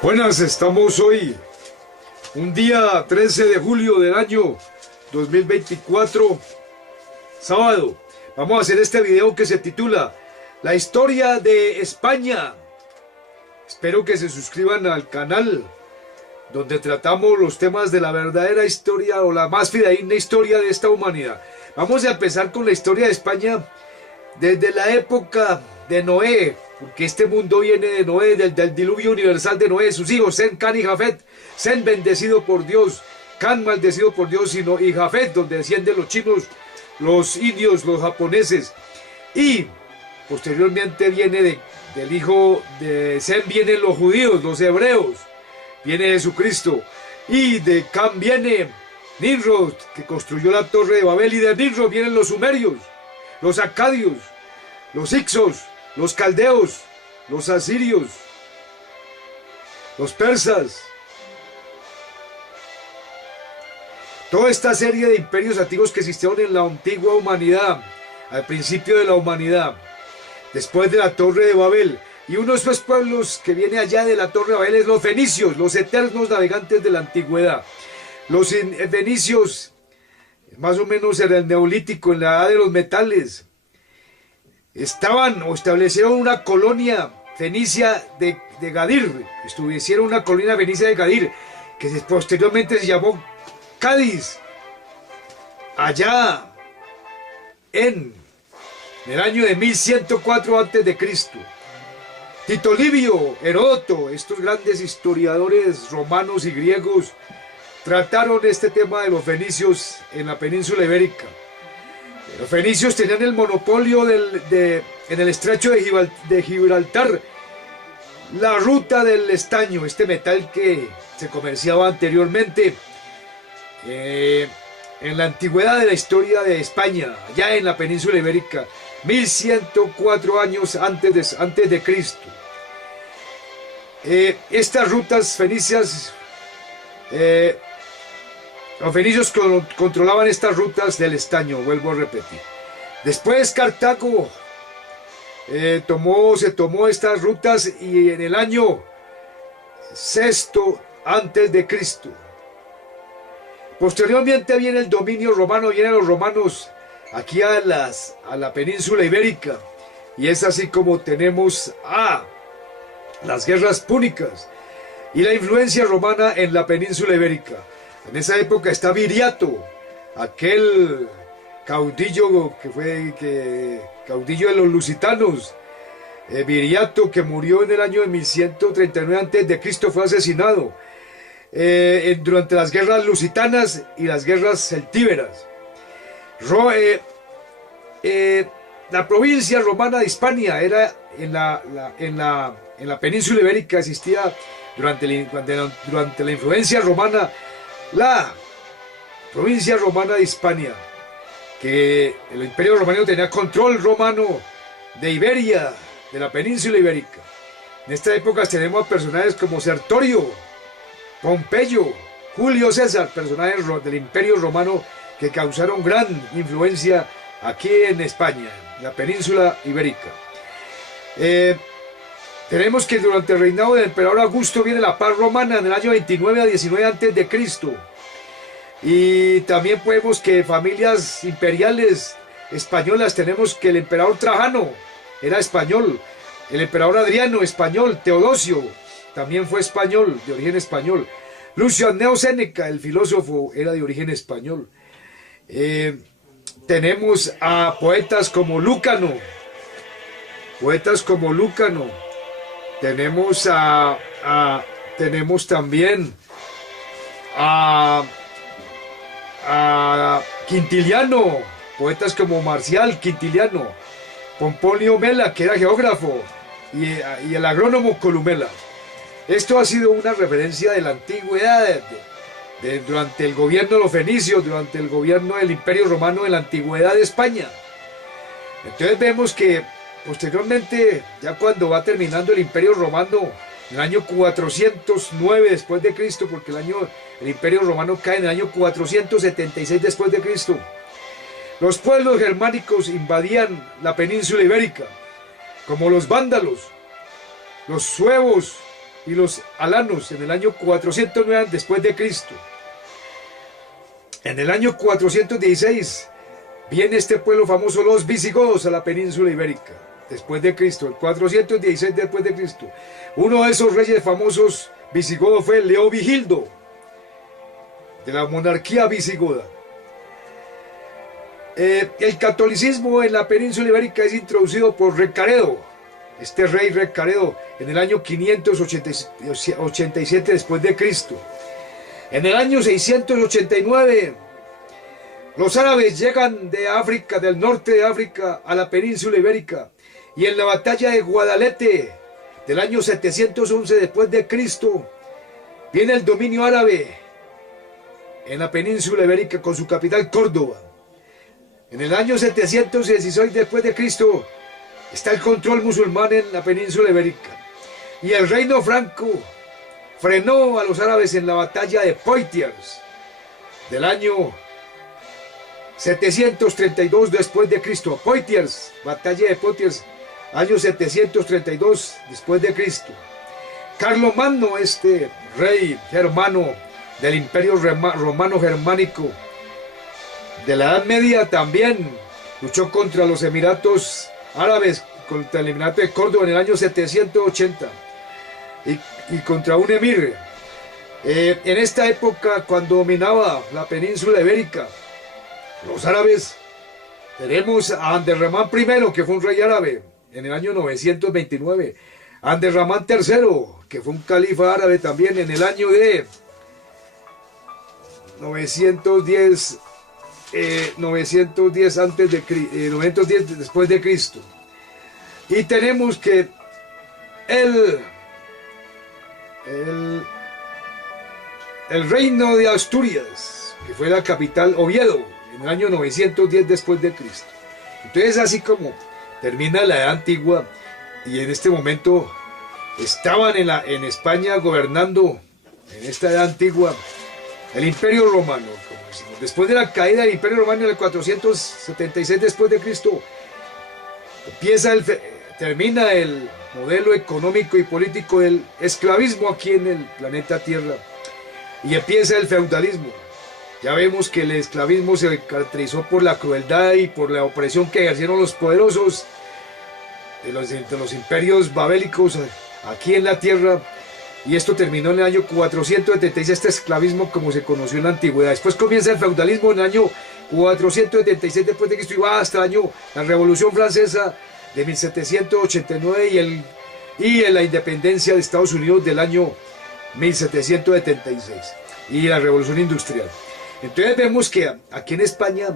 Buenas, estamos hoy, un día 13 de julio del año 2024, sábado. Vamos a hacer este video que se titula La historia de España. Espero que se suscriban al canal, donde tratamos los temas de la verdadera historia o la más fidedigna historia de esta humanidad. Vamos a empezar con la historia de España desde la época de Noé, porque este mundo viene de Noé, del diluvio universal de Noé, sus hijos, Sem, Can y Jafet. Sem bendecido por Dios, Can maldecido por Dios, y Jafet, donde descienden los chinos, los indios, los japoneses. Y posteriormente viene del hijo de Sem vienen los judíos, los hebreos, viene Jesucristo. Y de Can viene Nimrod, que construyó la torre de Babel, y de Nimrod vienen los sumerios, los acadios, los hicsos, los caldeos, los asirios, los persas. Toda esta serie de imperios antiguos que existieron en la antigua humanidad, al principio de la humanidad, después de la torre de Babel. Y uno de esos pueblos que viene allá de la torre de Babel es los fenicios, los eternos navegantes de la antigüedad. Los fenicios, más o menos en el neolítico, en la edad de los metales, estaban o establecieron una colonia fenicia de Gadir, establecieron una colonia fenicia de Gadir, que posteriormente se llamó Cádiz, allá en el año de 1104 a.C. Tito Livio, Heródoto, estos grandes historiadores romanos y griegos trataron este tema de los fenicios en la península ibérica. Los fenicios tenían el monopolio en el estrecho de Gibraltar, la ruta del estaño, este metal que se comerciaba anteriormente en la antigüedad de la historia de España, allá en la península ibérica, 1104 años antes de Cristo. Estas rutas fenicias, los fenicios controlaban estas rutas del estaño, vuelvo a repetir. Después Cartago se tomó estas rutas, y en el año sexto antes de Cristo. Posteriormente viene el dominio romano, vienen los romanos aquí a la península ibérica, y es así como tenemos a las guerras púnicas y la influencia romana en la península ibérica. En esa época está Viriato, aquel caudillo caudillo de los lusitanos. Viriato, que murió en el año de 1139 a.C., fue asesinado durante las guerras lusitanas y las guerras celtíberas. La provincia romana de Hispania era en la península ibérica, existía durante la influencia romana la provincia romana de Hispania, que el imperio romano tenía control romano de Iberia, de la península ibérica. En esta época tenemos a personajes como Sertorio, Pompeyo, Julio César, personajes del imperio romano que causaron gran influencia aquí en España, en la península ibérica. Tenemos que durante el reinado del emperador Augusto viene la paz romana en el año 29 a 19 a.C. Y también podemos que familias imperiales españolas, tenemos que el emperador Trajano era español, el emperador Adriano español, Teodosio también fue español, de origen español, Lucio Anneo Séneca, el filósofo, era de origen español. Tenemos a poetas como Lúcano, tenemos también a Quintiliano, poetas como Marcial Quintiliano, Pomponio Mela, que era geógrafo, y el agrónomo Columela. Esto ha sido una referencia de la antigüedad, durante el gobierno de los fenicios, durante el gobierno del Imperio Romano en la antigüedad de España. Entonces vemos que posteriormente, ya cuando va terminando el Imperio Romano, en el año 409 después de Cristo, porque el Imperio Romano cae en el año 476 después de Cristo, los pueblos germánicos invadían la península ibérica, como los vándalos, los suevos y los alanos en el año 409 después de Cristo. En el año 416 viene este pueblo famoso, los visigodos, a la península ibérica, después de Cristo, el 416 después de Cristo. Uno de esos reyes famosos visigodos fue Leovigildo, de la monarquía visigoda. El catolicismo en la península ibérica es introducido por Recaredo, este rey Recaredo, en el año 587 después de Cristo. En el año 689, los árabes llegan de África, del norte de África, a la península ibérica, y en la batalla de Guadalete del año 711 después de Cristo, viene el dominio árabe en la península ibérica con su capital Córdoba. En el año 716 después de Cristo está el control musulmán en la península ibérica, y el reino franco frenó a los árabes en la batalla de Poitiers del año 732 después de Cristo. Poitiers, batalla de Poitiers, año 732 después de Cristo. Carlomagno, este rey germano del Imperio Romano Germánico de la Edad Media, también luchó contra los Emiratos Árabes, contra el Emirato de Córdoba en el año 780 y contra un emir. En esta época, cuando dominaba la península ibérica los árabes, tenemos a Abderramán I, que fue un rey árabe en el año 929, Abderramán III, que fue un califa árabe también en el año de 910 después de Cristo. Y tenemos que el reino de Asturias, que fue la capital, Oviedo, en el año 910 después de Cristo. Entonces, así como termina la Edad Antigua, y en este momento estaban en España gobernando, en esta Edad Antigua, el Imperio Romano, como decimos. Después de la caída del Imperio Romano en el 476 después de Cristo, termina el modelo económico y político del esclavismo aquí en el planeta Tierra, y empieza el feudalismo. Ya vemos que el esclavismo se caracterizó por la crueldad y por la opresión que ejercieron los poderosos de los imperios babélicos aquí en la tierra, y esto terminó en el año 476, este esclavismo como se conoció en la antigüedad. Después comienza el feudalismo en el año 476 después de Cristo, y va hasta la Revolución Francesa de 1789 y la independencia de Estados Unidos del año 1776 y la Revolución Industrial. Entonces vemos que aquí en España,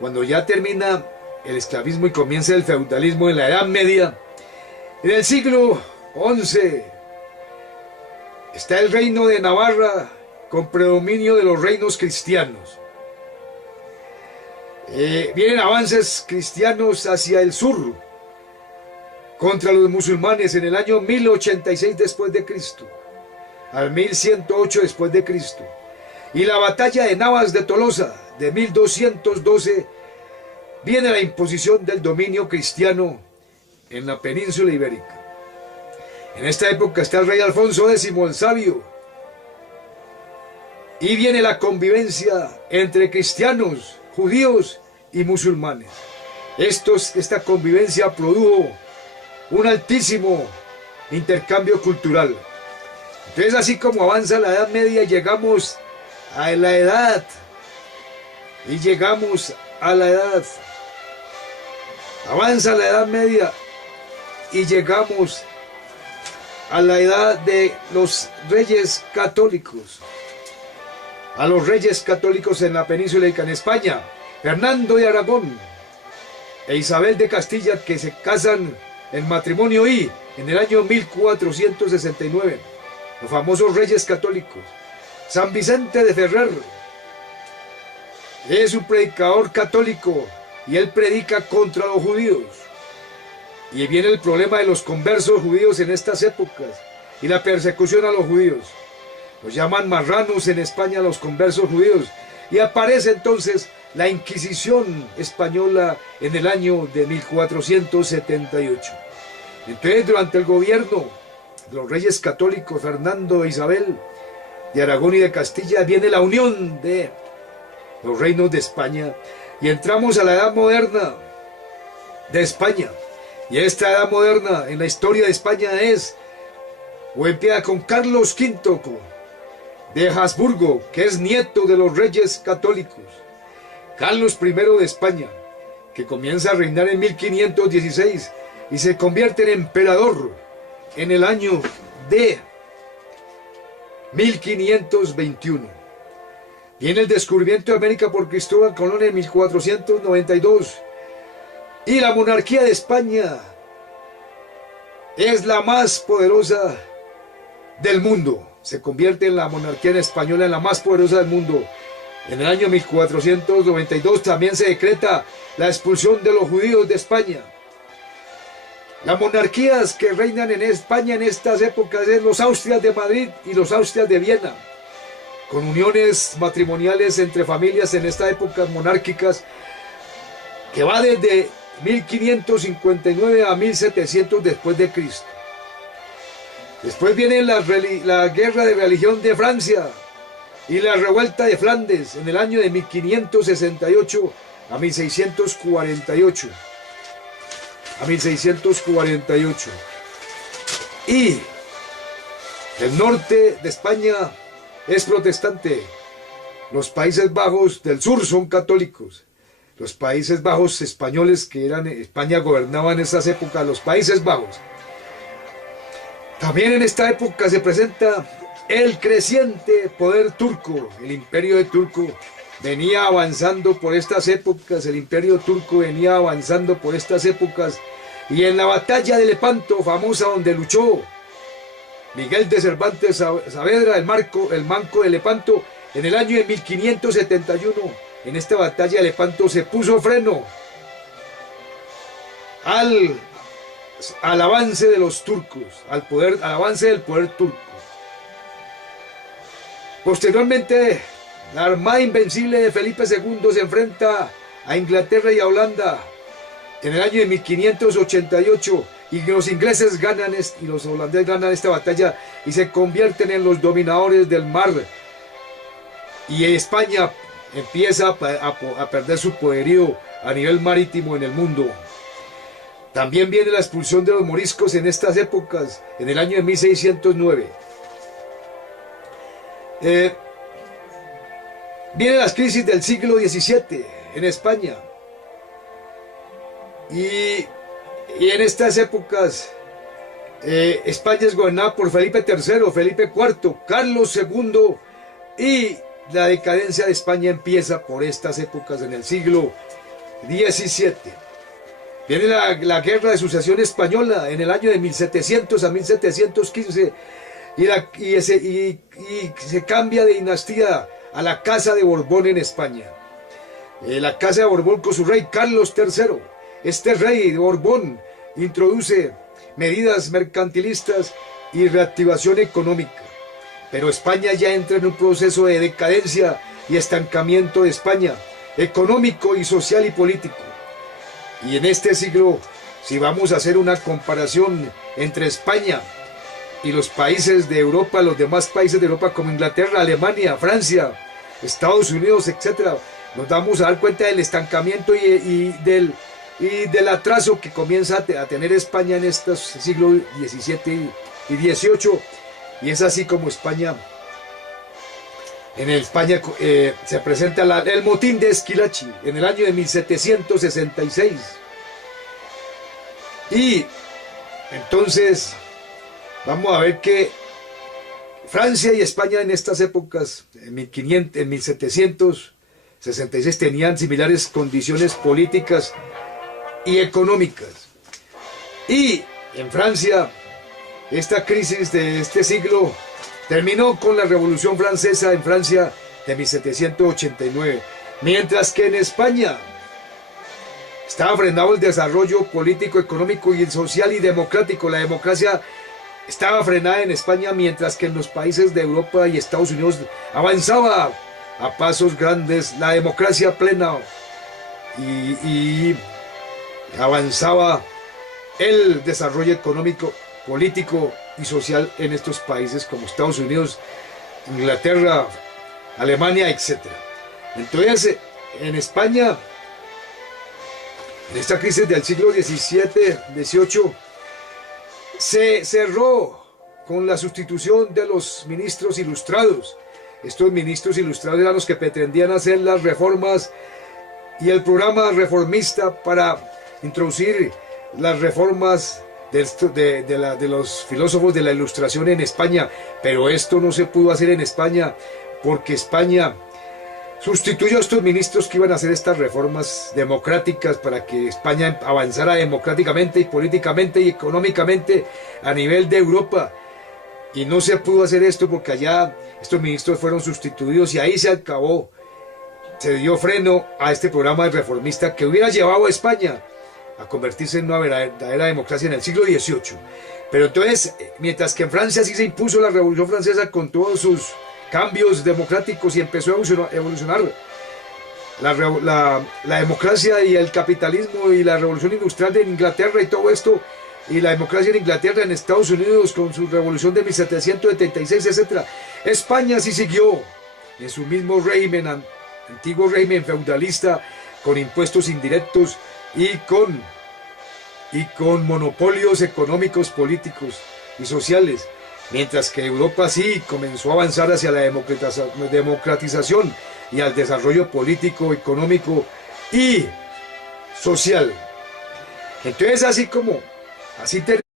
cuando ya termina el esclavismo y comienza el feudalismo en la Edad Media, en el siglo XI está el reino de Navarra con predominio de los reinos cristianos. Vienen avances cristianos hacia el sur contra los musulmanes en el año 1086 después de Cristo al 1108 después de Cristo. Y la batalla de Navas de Tolosa de 1212 viene la imposición del dominio cristiano en la península ibérica. En esta época está el rey Alfonso X el Sabio, y viene la convivencia entre cristianos, judíos y musulmanes. Esta convivencia produjo un altísimo intercambio cultural. Entonces, así como avanza la Edad Media, llegamos a la edad, avanza la Edad Media y llegamos a la edad de los reyes católicos, a los reyes católicos en la península ibérica, en España, Fernando de Aragón e Isabel de Castilla, que se casan en matrimonio y en el año 1469, los famosos reyes católicos. San Vicente de Ferrer es un predicador católico y él predica contra los judíos. Y viene el problema de los conversos judíos en estas épocas y la persecución a los judíos. Los llaman marranos en España a los conversos judíos. Y aparece entonces la Inquisición española en el año de 1478. Entonces, durante los reyes católicos Fernando e Isabel de Aragón y de Castilla, viene la unión de los reinos de España y entramos a la edad moderna de España. Y esta edad moderna en la historia de España empieza con Carlos V de Habsburgo, que es nieto de los reyes católicos. Carlos I de España, que comienza a reinar en 1516 y se convierte en emperador en el año de 1521. Viene el descubrimiento de América por Cristóbal Colón en 1492. Y la monarquía de España es la más poderosa del mundo. Se convierte en la monarquía española en la más poderosa del mundo. En el año 1492 también se decreta la expulsión de los judíos de España. Las monarquías que reinan en España en estas épocas es los Austrias de Madrid y los Austrias de Viena, con uniones matrimoniales entre familias en estas épocas monárquicas que va desde 1559 a 1700 después de Cristo. Después viene la guerra de religión de Francia y la revuelta de Flandes en el año de 1568 a 1648. Y el norte de España es protestante. Los Países Bajos del sur son católicos. Los Países Bajos españoles, que eran España, gobernaban en esas épocas los Países Bajos. También en esta época se presenta el creciente poder turco. El imperio de Turco venía avanzando por estas épocas. El imperio turco venía avanzando por estas épocas. Y en la batalla de Lepanto, famosa, donde luchó Miguel de Cervantes Saavedra, el manco de Lepanto, en el año de 1571, en esta batalla de Lepanto se puso freno al avance de los turcos, al avance del poder turco. Posteriormente, la Armada Invencible de Felipe II se enfrenta a Inglaterra y a Holanda en el año de 1588, y los ingleses ganan y los holandeses ganan esta batalla y se convierten en los dominadores del mar, y España empieza a perder su poderío a nivel marítimo en el mundo. También viene la expulsión de los moriscos en estas épocas, en el año de 1609. Vienen las crisis del siglo XVII en España. Y en estas épocas España es gobernada por Felipe III, Felipe IV, Carlos II, y la decadencia de España empieza por estas épocas en el siglo XVII. Viene la guerra de sucesión española en el año de 1700 a 1715 y se cambia de dinastía a la Casa de Borbón en España. La Casa de Borbón con su rey Carlos III. Este rey de Borbón introduce medidas mercantilistas y reactivación económica. Pero España ya entra en un proceso de decadencia y estancamiento de España, económico y social y político. Y en este siglo, si vamos a hacer una comparación entre España y los países de Europa, los demás países de Europa como Inglaterra, Alemania, Francia, Estados Unidos, etc., nos vamos a dar cuenta del estancamiento y del atraso que comienza a tener España en estos siglos XVII y XVIII. Y es así como España, se presenta el motín de Esquilachi en el año de 1766. Y entonces vamos a ver que Francia y España en estas épocas, en 1766, tenían similares condiciones políticas y económicas. Y en Francia, esta crisis de este siglo terminó con la Revolución Francesa en Francia de 1789, mientras que en España estaba frenado el desarrollo político, económico y social y democrático. La democracia estaba frenada en España, mientras que en los países de Europa y Estados Unidos avanzaba a pasos grandes la democracia plena y avanzaba el desarrollo económico, político y social en estos países como Estados Unidos, Inglaterra, Alemania, etc. Entonces, en España, en esta crisis del siglo XVII, XVIII, se cerró con la sustitución de los ministros ilustrados. Estos ministros ilustrados eran los que pretendían hacer las reformas y el programa reformista para introducir las reformas de los filósofos de la Ilustración en España, pero esto no se pudo hacer en España porque España sustituyó a estos ministros que iban a hacer estas reformas democráticas para que España avanzara democráticamente y políticamente y económicamente a nivel de Europa. Y no se pudo hacer esto porque allá estos ministros fueron sustituidos y ahí se acabó, se dio freno a este programa reformista que hubiera llevado a España a convertirse en una verdadera democracia en el siglo XVIII. Pero entonces, mientras que en Francia sí se impuso la Revolución Francesa con todos sus cambios democráticos y empezó a evolucionar la democracia y el capitalismo y la revolución industrial de Inglaterra y todo esto, y la democracia en Inglaterra, en Estados Unidos con su revolución de 1776, etc. España sí siguió en su mismo régimen, antiguo régimen feudalista, con impuestos indirectos y con monopolios económicos, políticos y sociales, mientras que Europa sí comenzó a avanzar hacia la democratización y al desarrollo político, económico y social. Entonces, así